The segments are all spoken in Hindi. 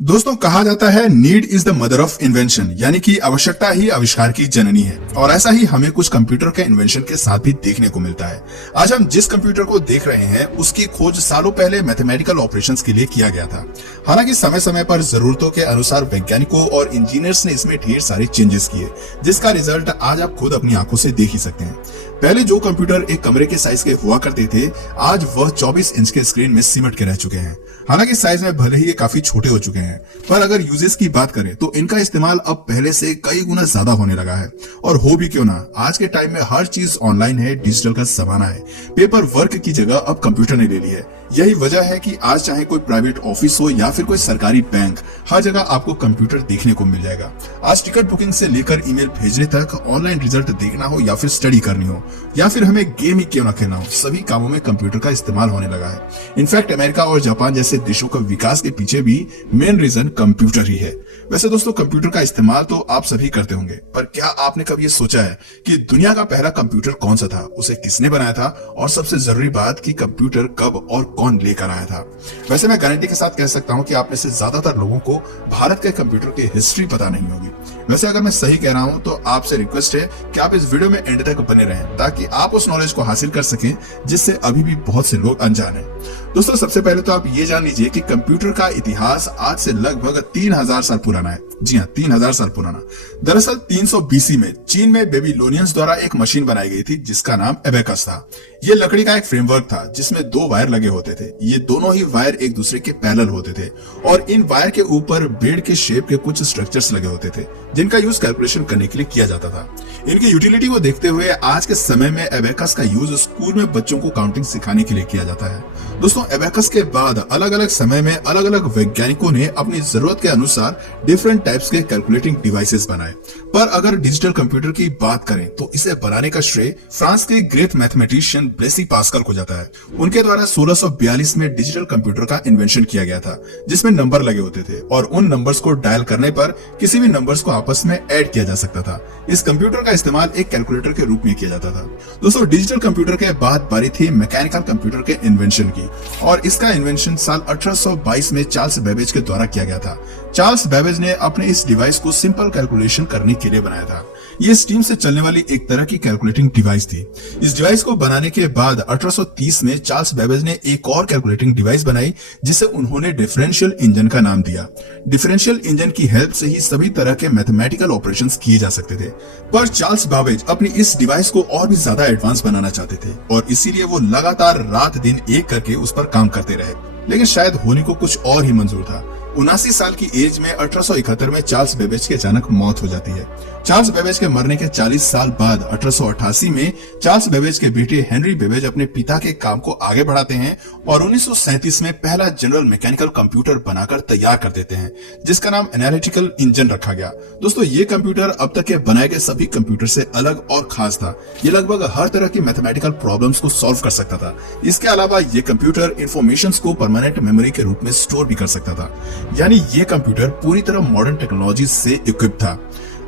दोस्तों, कहा जाता है need is the mother of invention, यानी कि आवश्यकता ही आविष्कार की जननी है। और ऐसा ही हमें कुछ कंप्यूटर के इन्वेंशन के साथ भी देखने को मिलता है। आज हम जिस कंप्यूटर को देख रहे हैं उसकी खोज सालों पहले मैथमेटिकल ऑपरेशंस के लिए किया गया था। हालांकि समय समय पर जरूरतों के अनुसार वैज्ञानिकों और इंजीनियर्स ने इसमें ढेर सारे चेंजेस किए, जिसका रिजल्ट आज आप खुद अपनी आंखों से देख ही सकते हैं। पहले जो कंप्यूटर एक कमरे के साइज के हुआ करते थे, आज वह 24 इंच के स्क्रीन में सिमट के रह चुके हैं। हालांकि साइज में भले ही ये काफी छोटे हो चुके हैं, पर अगर यूजेस की बात करें तो इनका इस्तेमाल अब पहले से कई गुना ज्यादा होने लगा है। और हो भी क्यों ना, आज के टाइम में हर चीज ऑनलाइन है, डिजिटल का जमाना है। पेपर वर्क की जगह अब कंप्यूटर ने ले ली है। यही वजह है कि आज चाहे कोई प्राइवेट ऑफिस हो या फिर कोई सरकारी बैंक, हर जगह आपको कंप्यूटर देखने को मिल जाएगा। आज टिकट बुकिंग से लेकर ईमेल भेजने तक, ऑनलाइन रिजल्ट देखना हो या फिर स्टडी करनी हो या फिर हमें गेम ही क्यों ना खेलना हो, सभी कामों में कंप्यूटर का इस्तेमाल होने लगा है। इनफैक्ट अमेरिका और जापान जैसे देशों का विकास के पीछे भी मेन रीजन कंप्यूटर ही है। वैसे दोस्तों, कंप्यूटर का इस्तेमाल तो आप सभी करते होंगे, पर क्या आपने कभी ये सोचा है कि दुनिया का पहला कंप्यूटर कौन सा था, उसे किसने बनाया था, और सबसे जरूरी बात कि कंप्यूटर कब और कौन लेकर आया था। वैसे मैं गारंटी के साथ कह सकता हूं कि आप में से ज्यादातर लोगों को भारत के कंप्यूटर की हिस्ट्री पता नहीं होगी। वैसे अगर मैं सही कह रहा हूं तो आपसे रिक्वेस्ट है कि आप इस वीडियो में एंड तक बने रहें, ताकि आप उस नॉलेज को हासिल कर सकें जिससे अभी भी बहुत से लोग अनजान हैं। दोस्तों, सबसे पहले तो आप ये जान लीजिए कि कंप्यूटर का इतिहास आज से लगभग 3000 साल पुराना है। जी हाँ, 3000 साल पुराना। दरअसल 300 बीसी में चीन में बेबीलोनियंस द्वारा एक मशीन बनाई गई थी जिसका नाम एबेकस था। ये लकड़ी का एक फ्रेमवर्क था जिसमें 2 वायर लगे होते थे। ये दोनों ही वायर एक दूसरे के पैरेलल होते थे और इन वायर के ऊपर बेड के शेप के कुछ स्ट्रक्चर्स लगे होते थे जिनका यूज कैलकुलेशन करने के लिए किया जाता था। इनकी यूटिलिटी को देखते हुए आज के समय में एबेकस का यूज स्कूल में बच्चों को काउंटिंग सिखाने के लिए किया जाता है। दोस्तों, एबेकस के बाद अलग अलग समय में अलग अलग वैज्ञानिकों ने अपनी जरूरत के अनुसार डिफरेंट टाइप्स के कैलकुलेटिंग डिवाइसेस बनाए। पर अगर डिजिटल कंप्यूटर की बात करें तो इसे बनाने का श्रेय फ्रांस के ग्रेट मैथमेटिशियन ब्लेसी पास्कल को जाता है। उनके द्वारा 1642 में डिजिटल कंप्यूटर का इन्वेंशन किया गया था, जिसमें नंबर लगे होते थे और उन नंबर्स को डायल करने पर किसी भी नंबर्स को आपस में ऐड किया जा सकता था। इस कंप्यूटर का इस्तेमाल एक कैलकुलेटर के रूप में किया जाता था। दोस्तों, डिजिटल कंप्यूटर के बाद बारी थी मैकेनिकल कंप्यूटर के इन्वेंशन की, और इसका इन्वेंशन साल 1822 में चार्ल्स बेबेज के द्वारा किया गया था। चार्ल्स बेबेज ने अपने इस डिवाइस को सिंपल कैलकुलेशन करने के लिए बनाया था। ये स्टीम से चलने वाली एक तरह की कैलकुलेटिंग डिवाइस थी। इस डिवाइस को बनाने के बाद 1830 में चार्ल्स बेबेज ने एक और कैलकुलेटिंग डिवाइस बनाई जिसे उन्होंने डिफरेंशियल इंजन का नाम दिया। डिफरेंशियल इंजन की हेल्प से ही सभी तरह के मैथमेटिकल ऑपरेशंस किए जा सकते थे। पर चार्ल्स बेबेज अपनी इस डिवाइस को और भी ज्यादा एडवांस बनाना चाहते थे और इसीलिए वो लगातार रात दिन एक करके उस पर काम करते रहे, लेकिन शायद होने को कुछ और ही मंजूर था। 79 साल की एज में 1871 में चार्ल्स बेबेज की अचानक मौत हो जाती है। चार्ल्स बेबेज के मरने के 40 साल बाद 1888 में चार्ल्स बेबेज के बेटे हेनरी बेबेज अपने पिता के काम को आगे बढ़ाते हैं और 1937 में पहला जनरल मैकेनिकल कंप्यूटर बनाकर तैयार कर देते हैं, जिसका नाम एनालिटिकल इंजन रखा गया। दोस्तों, ये कंप्यूटर अब तक के बनाए गए सभी कंप्यूटर से अलग और खास था। ये लगभग हर तरह की मैथमेटिकल प्रॉब्लम्स को सॉल्व कर सकता था। इसके अलावा ये कंप्यूटर इंफॉर्मेशन को परमानेंट मेमोरी के रूप में स्टोर भी कर सकता था। यानी ये कंप्यूटर पूरी तरह मॉडर्न टेक्नोलॉजी से इक्विप था।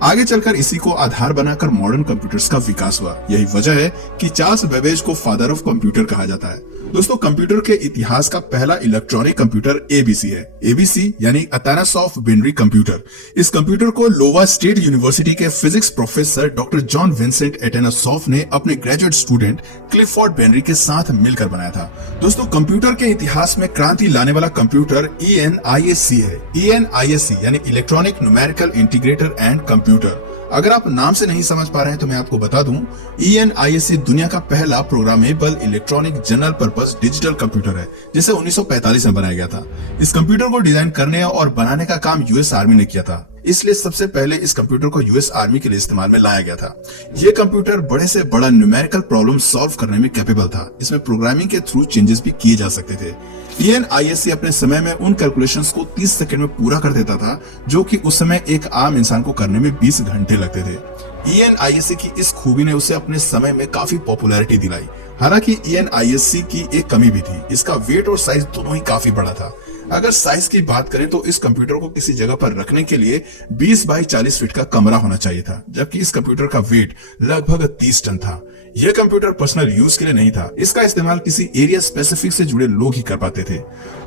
आगे चलकर इसी को आधार बनाकर मॉडर्न कंप्यूटर्स का विकास हुआ। यही वजह है कि चार्ल्स बेबेज को फादर ऑफ कंप्यूटर कहा जाता है। दोस्तों, कंप्यूटर के इतिहास का पहला इलेक्ट्रॉनिक कंप्यूटर एबीसी है। एबीसी यानी अतानासॉफ बेनरी कंप्यूटर। इस कंप्यूटर को लोवा स्टेट यूनिवर्सिटी के physics professor doctor John Vincent Atanasoff ने अपने ग्रेजुएट स्टूडेंट क्लिफोर्ड बेनरी के साथ मिलकर बनाया था। दोस्तों, कंप्यूटर के इतिहास में क्रांति लाने वाला कंप्यूटर ENIAC है। ENIAC यानी electronic numerical integrator and computer. अगर आप नाम से नहीं समझ पा रहे हैं तो मैं आपको बता दूं, ENIAC दुनिया का पहला programmable electronic general purpose digital computer है, जिसे 1945 में बनाया गया था। इस कंप्यूटर को डिजाइन करने और बनाने का काम यूएस आर्मी ने किया था, इसलिए सबसे पहले इस कंप्यूटर को यूएस आर्मी के लिए इस्तेमाल में लाया गया था। यह कंप्यूटर बड़े से बड़ा न्यूमेरिकल प्रॉब्लम सॉल्व करने में कैपेबल था। इसमें प्रोग्रामिंग के थ्रू चेंजेस भी किए जा सकते थे। ENIAC अपने समय में उन कैलकुलेशंस को 30 सेकंड में पूरा कर देता था, जो कि उस समय एक आम इंसान को करने में 20 घंटे लगते थे। ENIAC की इस खूबी ने उसे अपने समय में काफी पॉपुलैरिटी दिलाई। हालांकि ENIAC की एक कमी भी थी, इसका वेट और साइज दोनों ही काफी बड़ा था। अगर साइज की बात करें तो इस कंप्यूटर को किसी जगह पर रखने के लिए 20 बाई 40 फीट का कमरा होना चाहिए था, जबकि इस कंप्यूटर का वेट लगभग 30 टन था। यह कंप्यूटर पर्सनल यूज के लिए नहीं था, इसका इस्तेमाल किसी एरिया स्पेसिफिक से जुड़े लोग ही कर पाते थे।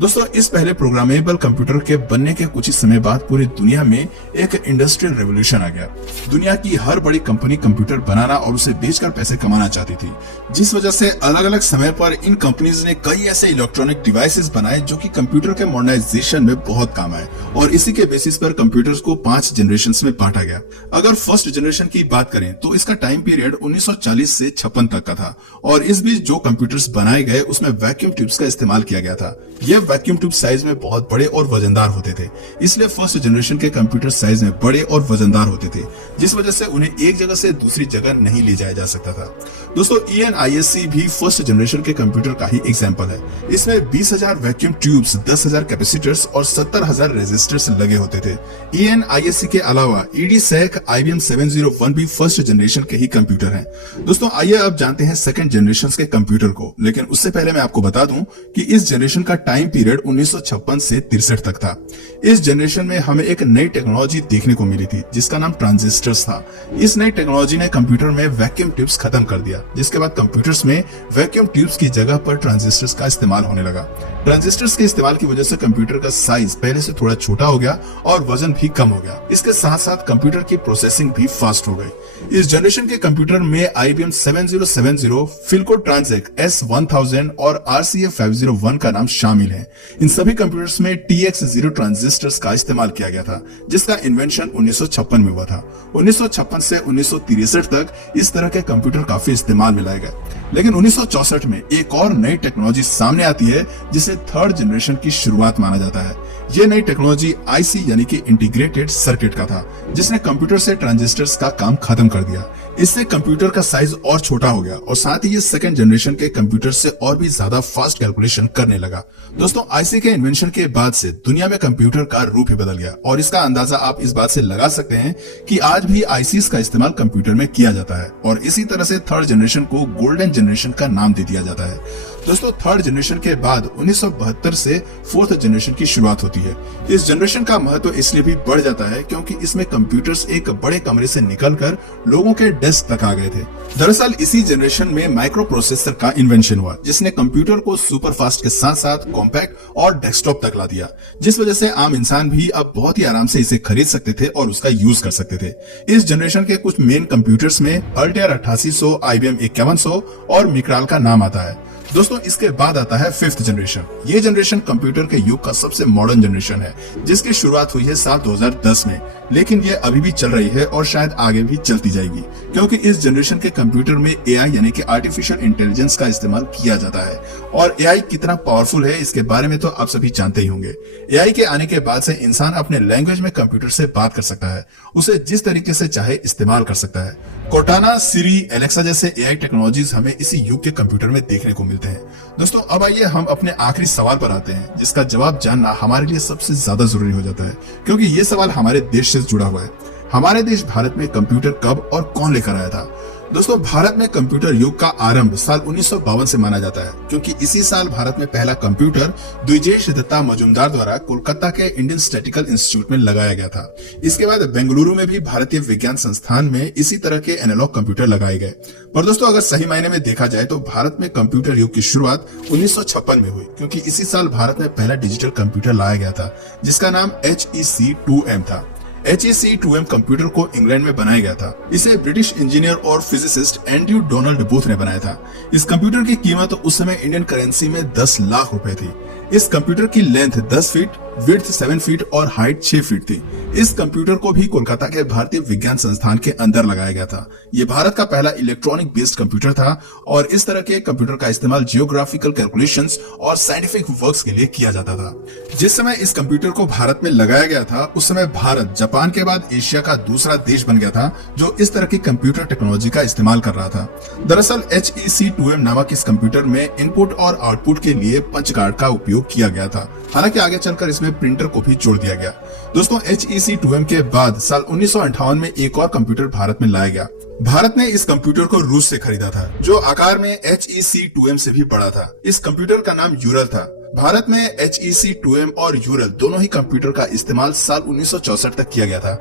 दोस्तों, इस पहले प्रोग्रामेबल कंप्यूटर के बनने के कुछ ही समय बाद पूरी दुनिया में एक इंडस्ट्रियल रेवोल्यूशन आ गया। दुनिया की हर बड़ी कंपनी कंप्यूटर बनाना और उसे बेचकर पैसे कमाना चाहती थी, जिस वजह से अलग अलग समय पर इन कंपनीज ने कई ऐसे इलेक्ट्रॉनिक डिवाइसेस बनाए जो कि कंप्यूटर के मॉडर्नाइजेशन में बहुत काम आए, और इसी के बेसिस पर कंप्यूटर्स को 5 जनरेशन में बांटा गया। अगर फर्स्ट जनरेशन की बात करें तो इसका टाइम पीरियड 1940 से 56 तक का था, और इस बीच जो कंप्यूटर्स बनाए गए उसमें वैक्यूम ट्यूब्स का इस्तेमाल किया गया था। ये वैक्यूम ट्यूब साइज में बहुत बड़े और वजनदार होते थे, इसलिए फर्स्ट जनरेशन के कंप्यूटर साइज में बड़े और वजनदार होते थे, जिस वजह से उन्हें एक जगह से दूसरी जगह नहीं ले जाया जा सकता था। दोस्तों, ENISC भी फर्स्ट जनरेशन के कंप्यूटर का ही एग्जाम्पल है। इसमें 20,000 वैक्यूम ट्यूब्स, 10,000 कैपेसिटर्स और 70,000 रेजिस्टर्स लगे होते थे। ENISC के अलावा EDSEC, IBM 701 भी फर्स्ट जनरेशन के ही कंप्यूटर हैं। दोस्तों, आइए अब जानते हैं सेकंड जनरेशन के कंप्यूटर को, लेकिन उससे पहले मैं आपको बता दूं कि इस जनरेशन का टाइम पीरियड 1956 से 63 तक था। इस जनरेशन में हमें एक नई टेक्नोलॉजी देखने को मिली थी जिसका नाम ट्रांजिस्टर्स था। इस नई टेक्नोलॉजी ने कंप्यूटर में वैक्यूम ट्यूब्स खत्म कर दिया, जिसके बाद कंप्यूटर्स में वैक्यूम ट्यूब्स की जगह पर ट्रांजिस्टर्स का इस्तेमाल होने लगा। ट्रांजिस्टर्स के इस्तेमाल की वजह से कंप्यूटर का साइज पहले से थोड़ा छोटा हो गया और वजन भी कम हो गया। इसके साथ साथ कंप्यूटर की प्रोसेसिंग भी फास्ट हो गई। इस जनरेशन के कंप्यूटर में IBM 7070, फिल्को ट्रांसेक S1000 और RCA 501 का नाम शामिल है। इन सभी कंप्यूटर्स में TX0 ट्रांजिस्टर्स का इस्तेमाल किया गया था, जिसका इन्वेंशन 1956 में हुआ था। 1956 से 1963 तक इस तरह के कंप्यूटर काफी इस्तेमाल में लाए गए, लेकिन 1964 में एक और नई टेक्नोलॉजी सामने आती है जिसे थर्ड जनरेशन की शुरुआत माना जाता है। यह नई टेक्नोलॉजी IC यानी कि इंटीग्रेटेड सर्किट का था, जिसने कंप्यूटर से ट्रांजिस्टर्स का काम खत्म कर दिया। इससे कंप्यूटर का साइज और छोटा हो गया और साथ ही ये सेकंड जनरेशन के कंप्यूटर से और भी ज्यादा फास्ट कैलकुलेशन करने लगा। दोस्तों, IC के इन्वेंशन के बाद से दुनिया में कंप्यूटर का रूप ही बदल गया, और इसका अंदाजा आप इस बात से लगा सकते हैं कि आज भी ICs का इस्तेमाल कंप्यूटर में किया जाता है, और इसी तरह से थर्ड जनरेशन को गोल्डन जनरेशन का नाम दे दिया जाता है। दोस्तों, थर्ड जनरेशन के बाद 1972 से फोर्थ जनरेशन की शुरुआत होती है। इस जनरेशन का महत्व इसलिए भी बढ़ जाता है क्योंकि इसमें कंप्यूटर्स एक बड़े कमरे से निकलकर लोगों के डेस्क तक आ गए थे। दरअसल इसी जनरेशन में माइक्रो प्रोसेसर का इन्वेंशन हुआ, जिसने कंप्यूटर को सुपर फास्ट के साथ साथ कॉम्पैक्ट और डेस्कटॉप तक ला दिया, जिस वजह से आम इंसान भी अब बहुत ही आराम से इसे खरीद सकते थे और उसका यूज कर सकते थे। इस जनरेशन के कुछ मेन कंप्यूटर्स में अल्टेयर 8800, IBM 5100 और मिक्राल का नाम आता है। दोस्तों, इसके बाद आता है फिफ्थ जनरेशन। ये जनरेशन कंप्यूटर के युग का सबसे मॉडर्न जनरेशन है, जिसकी शुरुआत हुई है साल 2010 में, लेकिन ये अभी भी चल रही है और शायद आगे भी चलती जाएगी, क्योंकि इस जनरेशन के कंप्यूटर में AI यानी कि आर्टिफिशियल इंटेलिजेंस का इस्तेमाल किया जाता है। और AI कितना पावरफुल है इसके बारे में तो आप सभी जानते ही होंगे। AI के आने के बाद से इंसान अपने लैंग्वेज में कंप्यूटर से बात कर सकता है, उसे जिस तरीके से चाहे इस्तेमाल कर सकता है। कोर्टाना, सिरी, एलेक्सा जैसे AI टेक्नोलॉजीज हमें इसी युग के कंप्यूटर में देखने को मिलते हैं। दोस्तों, अब आइए हम अपने आखिरी सवाल पर आते हैं, जिसका जवाब जानना हमारे लिए सबसे ज्यादा जरूरी हो जाता है, क्योंकि ये सवाल हमारे देश से जुड़ा हुआ है। हमारे देश भारत में कंप्यूटर कब और कौन लेकर आया था? दोस्तों, भारत में कंप्यूटर युग का आरंभ साल 1952 से माना जाता है, क्योंकि इसी साल भारत में पहला कंप्यूटर द्विजेश दत्ता मजूमदार द्वारा कोलकाता के इंडियन स्टैटिकल इंस्टीट्यूट में लगाया गया था। इसके बाद बेंगलुरु में भी भारतीय विज्ञान संस्थान में इसी तरह के एनालॉग कंप्यूटर लगाए गए। पर दोस्तों, अगर सही मायने में देखा जाए तो भारत में कंप्यूटर युग की शुरुआत 1956 में हुई, क्योंकि इसी साल भारत में पहला डिजिटल कंप्यूटर लाया गया था, जिसका नाम HEC2M था। HEC2M कंप्यूटर को इंग्लैंड में बनाया गया था। इसे ब्रिटिश इंजीनियर और फिजिसिस्ट एंड्रयू डोनाल्ड बूथ ने बनाया था। इस कंप्यूटर की कीमत उस समय इंडियन करेंसी में 10 लाख रुपए थी। इस कंप्यूटर की लेंथ 10 फीट, विड्थ 7 फीट और हाइट 6 फीट थी। इस कंप्यूटर को भी कोलकाता के भारतीय विज्ञान संस्थान के अंदर लगाया गया था। ये भारत का पहला इलेक्ट्रॉनिक बेस्ड कंप्यूटर था, और इस तरह के कंप्यूटर का इस्तेमाल जियोग्राफिकल कैलकुलेशंस और साइंटिफिक वर्क्स के लिए किया जाता था। जिस समय इस कंप्यूटर को भारत में लगाया गया था, उस समय भारत जापान के बाद एशिया का दूसरा देश बन गया था जो इस तरह की कंप्यूटर टेक्नोलॉजी का इस्तेमाल कर रहा था। दरअसल HEC2M नामक इस कंप्यूटर में इनपुट और आउटपुट के लिए पंच कार्ड का उपयोग किया गया था। हालांकि आगे चलकर इसमें प्रिंटर को भी जोड़ दिया गया। दोस्तों, HEC2M के बाद साल 1958 में एक और कंप्यूटर भारत में लाया गया। भारत ने इस कंप्यूटर को रूस से खरीदा था, जो आकार में HEC2M से भी बड़ा था। इस कंप्यूटर का नाम यूरल था। भारत में HEC-2M और यूरल दोनों ही कंप्यूटर का इस्तेमाल साल 1964 तक किया गया था।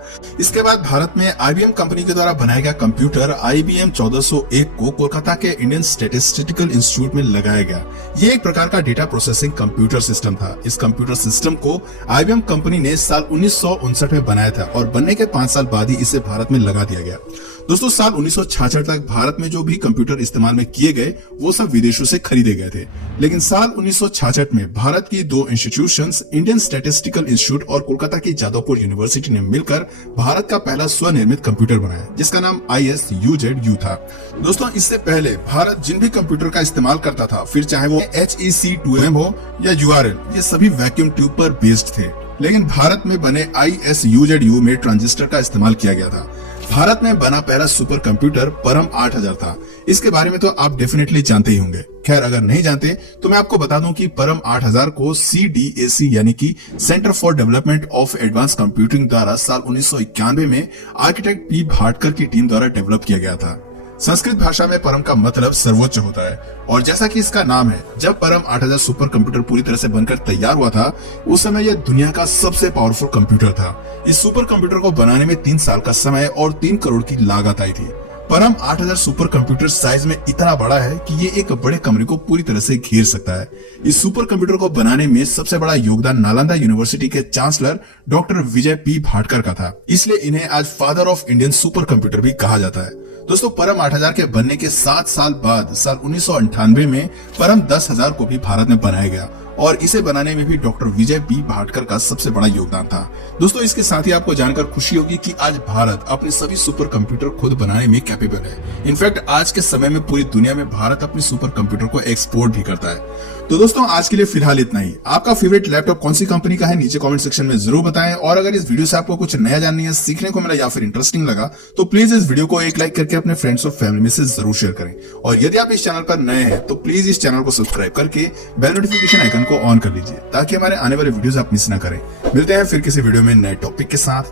इसके बाद भारत में IBM कंपनी के द्वारा बनाया गया कंप्यूटर IBM 1401 को कोलकाता के इंडियन स्टैटिस्टिकल इंस्टीट्यूट में लगाया गया। ये एक प्रकार का डेटा प्रोसेसिंग कंप्यूटर सिस्टम था। इस कंप्यूटर सिस्टम को IBM कंपनी ने साल 1959 में बनाया था और बनने के 5 साल बाद ही इसे भारत में लगा दिया गया। दोस्तों, साल 1966 तक भारत में जो भी कंप्यूटर इस्तेमाल में किए गए वो सब विदेशों से खरीदे गए थे, लेकिन साल 1966 में भारत की 2 इंस्टीट्यूशंस, इंडियन स्टैटिस्टिकल इंस्टीट्यूट और कोलकाता की जादवपुर यूनिवर्सिटी ने मिलकर भारत का पहला स्वनिर्मित कंप्यूटर बनाया, जिसका नाम ISUZU था। दोस्तों, इससे पहले भारत जिन भी कंप्यूटर का इस्तेमाल करता था, फिर चाहे वो HEC-2M हो या URL, ये सभी वैक्यूम ट्यूब पर बेस्ड थे, लेकिन भारत में बने ISUZU में ट्रांजिस्टर का इस्तेमाल किया गया था। भारत में बना पहला सुपर कंप्यूटर परम 8000 था। इसके बारे में तो आप डेफिनेटली जानते ही होंगे। खैर, अगर नहीं जानते तो मैं आपको बता दूं कि परम 8000 को CDAC यानी कि centre for development of advance computing द्वारा साल 1991 में आर्किटेक्ट P भाटकर की टीम द्वारा डेवलप किया गया था। संस्कृत भाषा में परम का मतलब सर्वोच्च होता है, और जैसा कि इसका नाम है, जब परम 8000 सुपर कंप्यूटर पूरी तरह से बनकर तैयार हुआ था, उस समय यह दुनिया का सबसे पावरफुल कंप्यूटर था। इस सुपर कंप्यूटर को बनाने में 3 साल का समय और 3 करोड़ की लागत आई थी। परम 8000 सुपर कंप्यूटर साइज में इतना बड़ा है कि ये एक बड़े कमरे को पूरी तरह से घेर सकता है। इस सुपर कंप्यूटर को बनाने में सबसे बड़ा योगदान नालंदा यूनिवर्सिटी के चांसलर डॉक्टर विजय P भाटकर का था, इसलिए इन्हें आज father of Indian super computer भी कहा जाता है। दोस्तों, परम 8000 के बनने के 7 साल बाद साल 1998 में परम 10000 को भी भारत में बनाया गया, और इसे बनाने में भी डॉक्टर विजय P भाटकर का सबसे बड़ा योगदान था। दोस्तों, इसके साथ ही आपको जानकर खुशी होगी कि आज भारत अपने सभी सुपर कंप्यूटर खुद बनाने में कैपेबल है। इनफैक्ट आज के समय में पूरी दुनिया में भारत अपने सुपर कंप्यूटर को एक्सपोर्ट भी करता है। तो दोस्तों, आज के लिए फिलहाल इतना ही। आपका फेवरेट लैपटॉप कौन सी कंपनी का है, नीचे कमेंट सेक्शन में जरूर बताएं। और अगर इस वीडियो से आपको कुछ नया जानने या सीखने को मिला या फिर इंटरेस्टिंग लगा, तो प्लीज इस वीडियो को एक लाइक करके अपने फ्रेंड्स और फैमिली में से जरूर शेयर करें। और यदि आप इस चैनल पर नए हैं तो प्लीज इस चैनल को सब्सक्राइब करके बेल नोटिफिकेशन आइकन को ऑन कर लीजिए, ताकि हमारे आने वाले वीडियोस आप मिस ना करें। मिलते हैं फिर किसी वीडियो में नए टॉपिक के साथ।